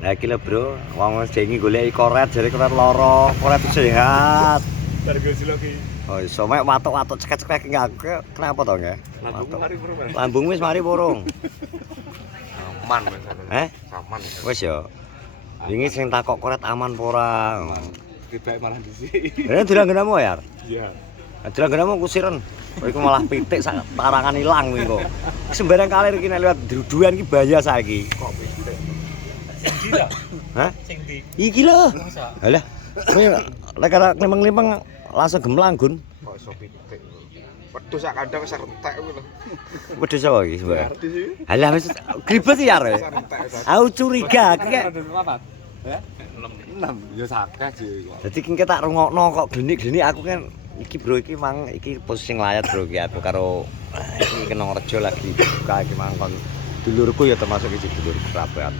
Lah iki lho, Bro, wong wis jengi goleki koret, jare koret lara, koret sehat. Dargo siloki. Oh, iso mek watuk-watuk cekek-cekek enggak kenapa to, nggih? Lambungmu mari burung. Lambung wis mari burung. Aman wis. Aman. Wis ya. Wingi sing takok koret aman apa ora? Tibake malah dhisik. Lah diranggenamu ya? Iya. Diranggenamu kusiren. Kowe iku malah pitik sak tarangan ilang kuwi kok. Sembarang kalir iki nek liwat druduan iki bahaya saiki. Kok pitik? Sing ndi? Hah? Sing ndi? Iki lho. Halah. Kowe lek arek klimeng-klimeng langsung gemlang, Gun. Kok iso pitik? Wedhus sak kandang wis rentek kuwi lho. Wedhus apa iki, Mbak? Ngerti sih. Halah wis gribet ya, Re. Aku curiga iki kek. Hah? 6. Ya sakeh sih kok. Dadi ki tak rungokno kok glenik-glenik aku kan iki Bro iki mang iki posisi nglayat Bro iki aku karo iki Kenong Rejo lagi buka iki mang kon dulurku ya termasuk iki dulurku kerabat.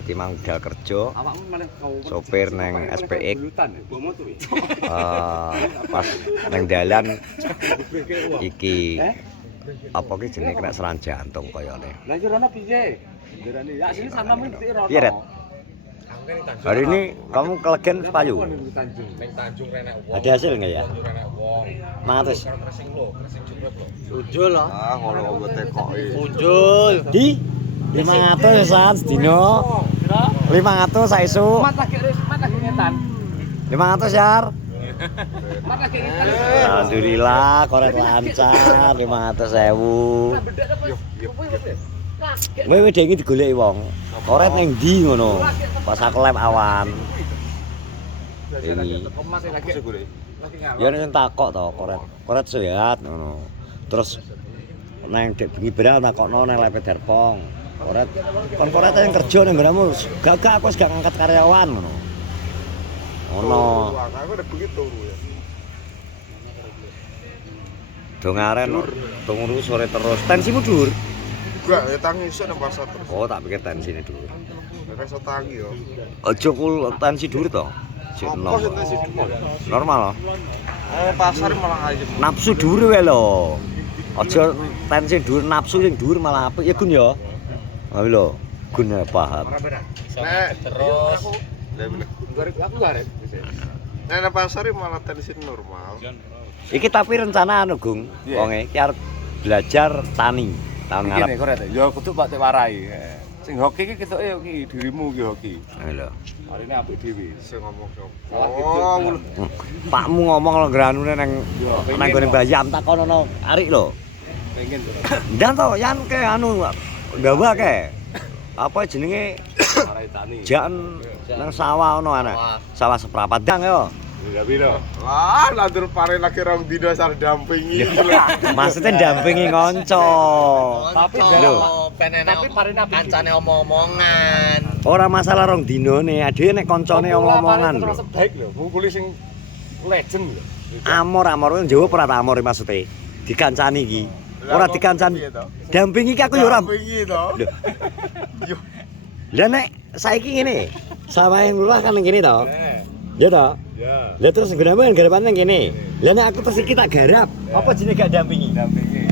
Dadi mang budal kerja. Awakmu malah Sopir neng SPX. Pas neng dalan iki apa ki jenenge kena serangan jantung koyone. Lah iki rono piye? Ndirani ya sini sana mung pitik rono. Piye, Red? Hari ini kamu kelegen Payu. Ning Tanjung renek wong. Ada hasil enggak ya? Renek wong. Mangatus. Kresing lho, kresing jumret lho. Ujul loh. Ah, ngono kok tekoki. Ujul. Di 500 saat sedino. 500 saisu. Mat lagi ngetan. 500 yar. Mat lagi ngetan. Alhamdulillah korek lancar 500.000. Kowe dhewe digoleki wong. Koret ning ndi ngono? Pas aku lem awan. Ini. Ya nek takok to koret. Koret sehat ngono. Terus nang dek bengi beral takokno nang Lepe Derpong. Koret kon koret yang kerja ning nggonmu. Gak aku wis gak ngangkat karyawan ngono. Ngono. Aku udah begitu ya. Dongaren tunggu sore terus. Tensimu dhuwur. Enggak, ya tangi iso nang pasar terus. Oh, tak pikir tensine dhuwur. Nek iso tangi yo. Aja kul tensi dhuwur to. Sik Apa normal. sih tensi dhuwur? Normal loh. Pasar malah ayem. Nafsu dhuwur wae lho. Aja tensi dhuwur nafsu sing dhuwur malah apik ya Gun ya. Ayo lho, Gun ya paham. Nek terus lah bener. Aku garep. Nek nang pasar malah tensi normal. Iki tapi rencana anu Gung, wonge iki arep belajar tani tahun ngarep. Iki korek ya kudu Pak Tek warai. Sing hoki iki ketoke iki dirimu iki hoki. Lho. Marine apik dhewe. Sing ngomong sapa? Oh, Pakmu ngomong lho granune nang nang gone Bayam takonono arik lho. Pengen. Ndan to yan ke anu gawa ke. Apa jenenge Warai tani. jan nang sawah ono anak. Sawah seprapat dang yo. Ya piro? Wah, lantur pare lagi rong dino sar dampingi. Maksudnya dampingi kanca. Tapi lho, tapi parena kancane omong-omongan. ora masalah rong dinone, adewe nek kancane omong-omongan lho. Terus baik lho, ngukuli sing legend lho. Amor njawab ora ta amor maksude. Dikancani iki. Ora dikancani. Dampingi iki aku ya ora. Dampingi to. Lho. Lah nek saiki ngene, sawah yang lurah kan ning kene to. Ya to? Ya. Lah terus nggonane garapan ning kene. Lah nek aku terus iki tak garap, apa jenenge gak dampingi? Dampingi.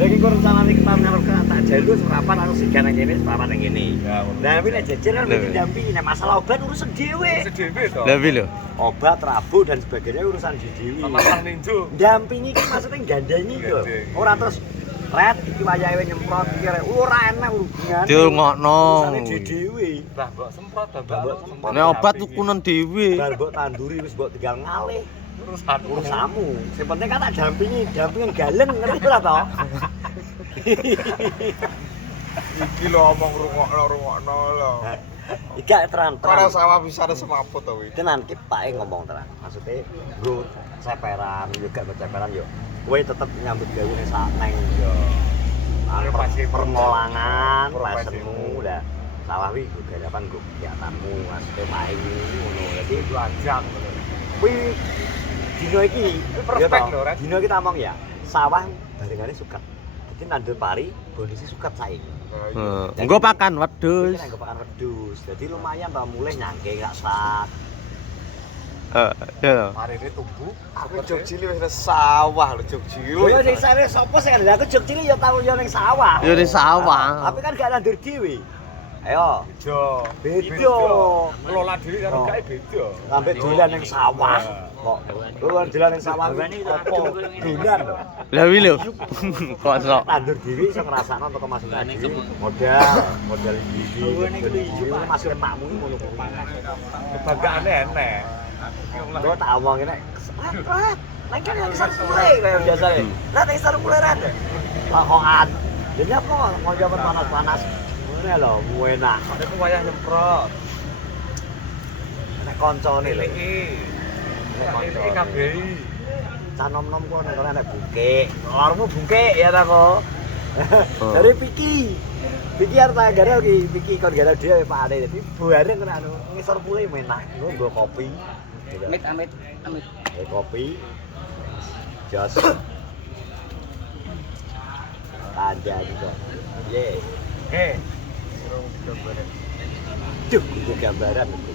Lagi kok rencanane kita ngarep tak jalur serapan aku sigan nang kene, serapan nang kene. Ya. Lah tapi nek jejer kan mesti dampingi, nek masalah obat urusan dhewe. Sedhewe to. Lah piye lho? Obat, rabuk dan sebagainya urusan dhewe. Sama ninjo. Dampingi ki maksudnya gandani lho. Ora terus red iki wayahe nyemprot iki ora enak hubungane. Dirungokno. Urusane dhewe. Lah mbok semprot to, Mbak. Nek obat tukunan dhewe. Bar mbok tanduri wis mbok tinggal ngalih. Urusan Urusanmu. Sing penting kan tak dampingi galeng ngerti ora to? iki lho omong rungokno lho. Iki terang. Ora sawah bisa ada semaput to kuwi. Tenan ki pake ngomong terang. Maksudnya nggo ceperan yo gak ceperan yo. Kowe tetep nyambut gawe ning sak neng yo. Pasti Permolangan, pasemu lah. Sawah wi go garapan go kegiatanmu, maksudnya main ngono. Dadi itu ajang ngono. Kuwi dino iki prospek lho, Ren. Dino kita ngomong ya, sawah barengane suket. Dadi nandur pari, bonisi suket saiki. Engko pakan wedhus. Iki nang pakan wedhus. Dadi lumayan to mulih nyangke gak sak. Ya. Marine tumbuh, aku jog cilik wis sawah lho jog cilik. Yo sing sare sapa sing ngandel aku jog cilik ya tau yo ning sawah. Ya di sawah. Tapi kan gak nandur dhewe. Ayo. Beda. Ngelola diri karo Oh. gawe beda. Sampai dolan ning sawah. Kok lu kan dolan ning sawah apa dolan lho. Lah wi lho. Kosok. Tandur diri iso ngrasakno untuk kemasukan diri. Modal iki. Iki masukan makmu ngono kok. Kebanggaane enek. Gua tak omongin nek seprat. Nek kan yang kesar mulai kayak biasa ya. Lah nek kesar mulai rada. Lakokan. Jadi apa mau jaman panas-panas. Ngene lho, enak. Itu wayah nyemprot. Nek koncone lho. Iki KBI. Canom-nom kok nek nek bungkek. Lormu bungkek ya ta kok. Dari Piki. Piki arep tak garap iki, Piki kon garap dia Pak Ade. Dadi bareng kena anu ngisor pule enak. Nggo kopi. Amit. Kopi. Jas. Ada juga. Ye. Duh, itu gambaran itu.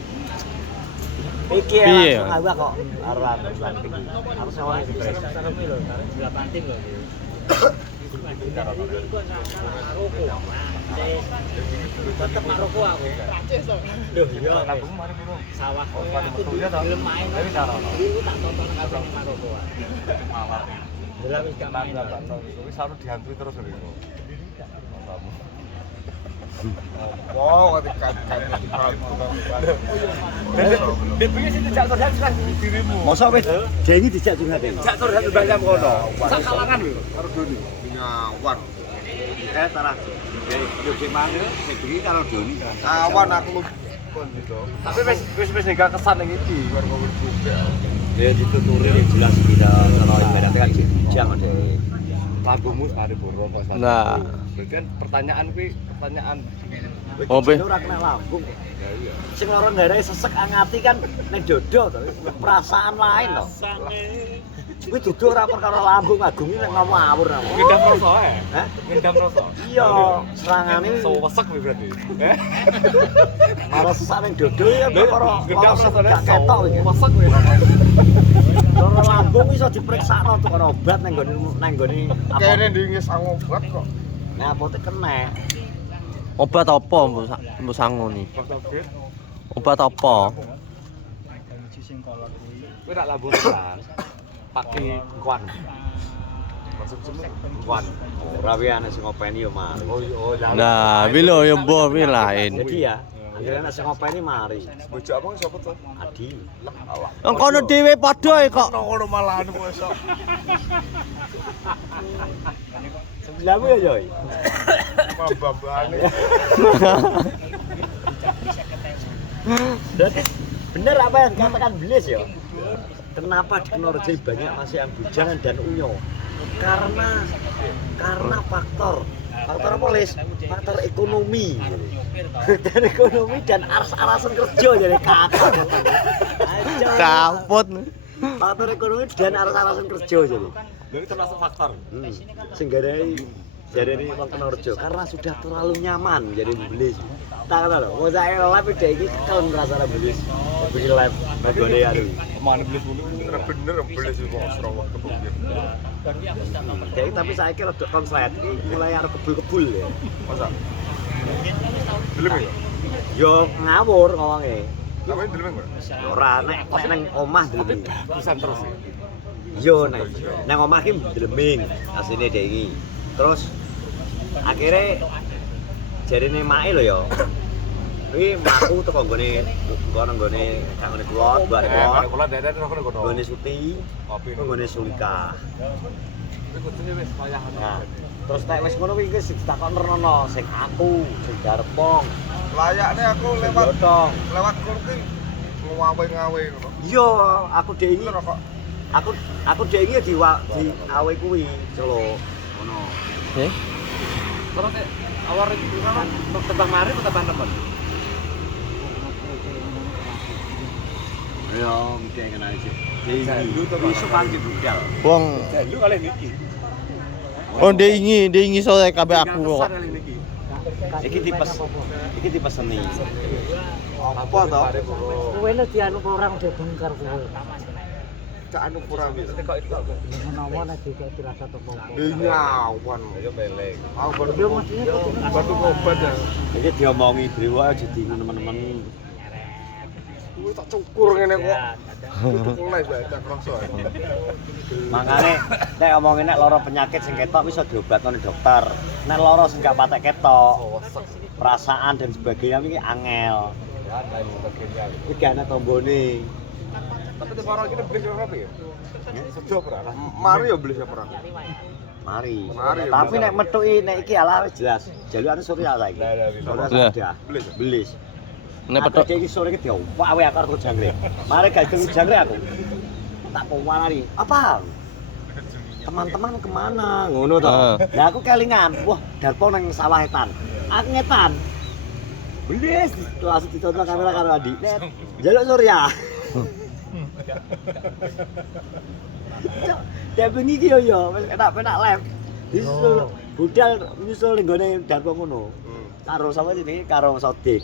Piki Piye? langsung agak kok arah Piki. Aku sama stres. Tetep Maroko aku. Duh, iya. Sawah aku film main. Tapi tak tonton kabeh Maroko. Delok wis gak main. Wis harus dihantui terus lho. Wow, ketika dia pengen sih tidak terlihat sudah dirimu. Mosok wis jengi dijak curhat e. Tidak terlihat banyak kono. Sakalangan lho, karo Doni. Ngawan. Tanah. Yo sing mana sing bengi karo Doni. Awan aku kon gitu. Tapi wis nggak kesan yang iki karo kowe juga. Ya dituturi jelas kita kalau ibaratnya kan jam ada. Lagumu hari boro kok. Nah. Berarti kan pertanyaan Oh, be. Ora kena lambung. Sing lara ndarahe sesek angati kan ning dodo to. Perasaan lain lho. Kuwi duduk ora perkara lambung agung iki nek ngomong awur. Ngedam rasa Hah? Ngedam rasa. Iya, serangane Sewesek berarti. malah sesak ning dodo ya perkara Ngedam rasa gak ketok iki. Sewesek kuwi. Lara lambung iso diperiksakno tukang obat nang nggone Kayaknya dia sangu obat kok. Nah, apotek kena. Obat apa mbok sangu ni? Obat apa? Kowe tak lambung kan. Pakai kuan. Masuk semua. Kuan. Ora wi ana sing ngopeni yo mar. Nah, wi lho ya mbok wi lain. Jadi ya, akhirnya ana sing ngopeni mari. Bojo apa sapa to? Adi. Wong kono dhewe padha kok. Ngono malahan kok esok. Sebelahmu ya, Joy. Bababane. Berarti bener apa yang dikatakan Belis ya? Kenapa di Kenorejo banyak masih yang bujangan dan unyu? Karena faktor apa Les? Faktor ekonomi. Dan ekonomi dan aras-arasan kerja jadi kakak. Caput. Faktor ekonomi dan aras-arasan kerja jadi. Jadi termasuk faktor. Sing garai dari wong Kenorejo karena sudah terlalu nyaman jadi Belis. Tak kata lho, mau saya live udah iki kekel ngrasane Belis. Bikin live nggone ya lho. Mana belis dulu? Bener belis itu Sarawak kebun. Jadi tapi saya kira rada konslet iki mulai arep kebul-kebul ya. Masa? Belum ya? Yo ngawur ngomongnya. Ngapain belum enggak? Ora nek pas nang omah Tapi deleming. bagusan terus ya. Yo nang omah ki deleming asline dhek iki. Terus akhirnya jarine make lho ya. Kuwi maku teko nggone gak ngene kulot, bare kulot. Kalau dada terus kono. Nggone Suti, Kopi. nggone Sulika. Tapi kudune wis wayahan. Nah, terus nek wis ngono kuwi wis ditakon Renono sing aku, sing Darpong, Layaknya aku Jotong. lewat kursi ngawe-ngawe ngono. Iya, aku dhek iki Bener kok. aku dhek iki di awe kuwi Solo. Ngono. Eh? Terus awar iki kan tebang mari tebang temen. Ya, mungkin kena iki. Jalu to iso kan budal. Wong Jalu kali niki. oh ndingi sore kabeh aku kok. Iki dipeseni. Apa to? Kowe lho dianu orang udah bengkar kowe. gak anu kurang wis. Kok itu. Menawa nek dikek dirasa teko. Nyawan. Ya beleng. Aku baru Yo mestine batu obat ya. Iki diomongi Brewo aja di teman-teman. Kuwi tak cukur ngene kok. Cukur naik bae tak kroso. Makane nek omongin nek lara penyakit sing ketok bisa diobatno dokter. Nek lara sing gak patek ketok, perasaan dan sebagainya iki angel. Iki ana tombone. Tapi te para iki beli berapa ya? Sedo ora? Mari yo beli ora. Mari. Mari. Tapi nek metuki nek iki ala wis jelas. Jalukane surya saiki. Iya. Sudah. Belis. Belis. Nek Petok petok iki sore iki diowawe aku karo jangkrik. Mari gak ketemu jangkrik aku. Tak powalani. Apa? Teman-teman kemana? Ngono to. Lah aku kelingan. Wah, Darpo nang sawah etan. Aku ngetan. Belis, langsung ditonton kamera karo Adi. Net. Jaluk surya. Cok, dia bengi iki yo wis enak-enak live. Disusul budal nyusul ning gone Darpo ngono. Karo sapa jenenge karo Sodik.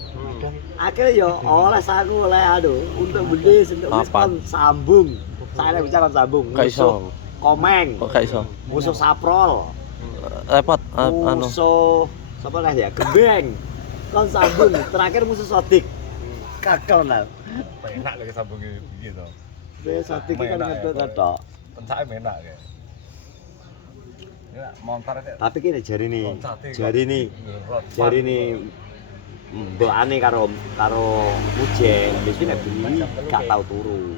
Akhirnya yo oleh aku oleh untuk beli untuk diskon sambung. Saya bicara sambung. Gak iso. Komeng. Kok gak iso? Musuh Saprol. Repot anu. Musuh sapa lah ya? Gembeng. Kon sambung. Terakhir musuh Sodik. Kakal nal. Enak lagi sambung iki to. Wis Sodik kan ngedot-ngedot. Pencake enak kayak. Ya montar kayak. Tapi kene jari nih Mbak Ani karo Ujen, wis nek beli gak tau turu.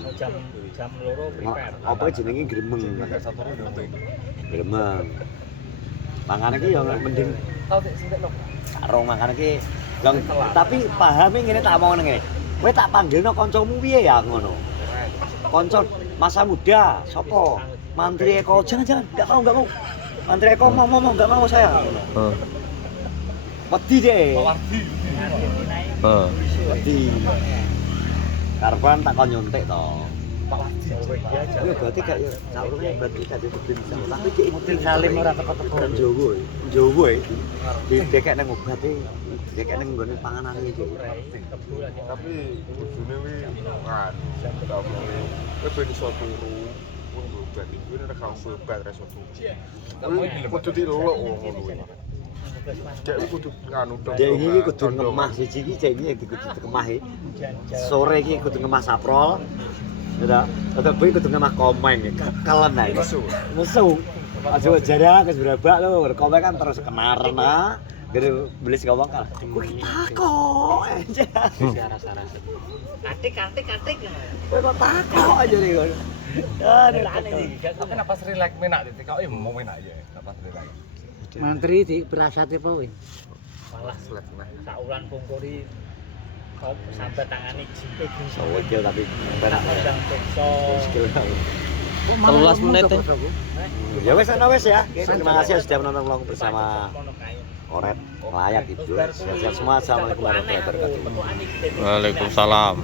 Jam loro prepare. Apa jenenge gremeng. Gremeng. Mangane ki ya mending Tau sik sintek lho. karo mangane ki tapi pahame ngene tak omong ngene. Kowe tak panggilno kancamu piye ya ngono. Kanca masa muda, sapa? Mantri Eko, jangan, enggak mau. Mantri Eko mau, enggak mau saya. Wedi deh. Heeh. Wedi. Karban tak kon nyontek to. Ya berarti gak ya, saurunge berarti gak bisa. Tapi cek Mutin salim ora teko-teko. Jowo di dekek nang obate, dekek nang nggone panganan iki. Tapi bojone wi kan kowe ben iso turu wong obat iki nek gak obat ra iso turu. Kudu dilelok ngono kuwi. Cek kudu nganu dong. Dek iki kudu ngemah siji iki cek iki kudu dikemah iki. Sore iki kudu ngemah Saprol. Ya, tetep kuwi kudu ngemah Komeng kekelen ae. Nesu. Aja jare aku berabak lho, Komeng kan terus kenaren ah. Gede beli ngomong kan. Kuwi takok aja. Saras-saras. Katik. Kowe kok takok aja nih ngono. Tapi kenapa sering like menak titik kok mau menak aja. Kenapa sering like? Mantri di berasate apa kuwi? Malah Selek nah. tak ulan pungkuri sampai tangani jimpit bisa. Sawekil tapi penak ya. Sedang tekso. Skill aku. 13 menit ya. Ya wes ana wes ya. Terima kasih sudah menonton vlog bersama Oret layak itu. Sehat semua. Assalamualaikum warahmatullahi wabarakatuh. Waalaikumsalam.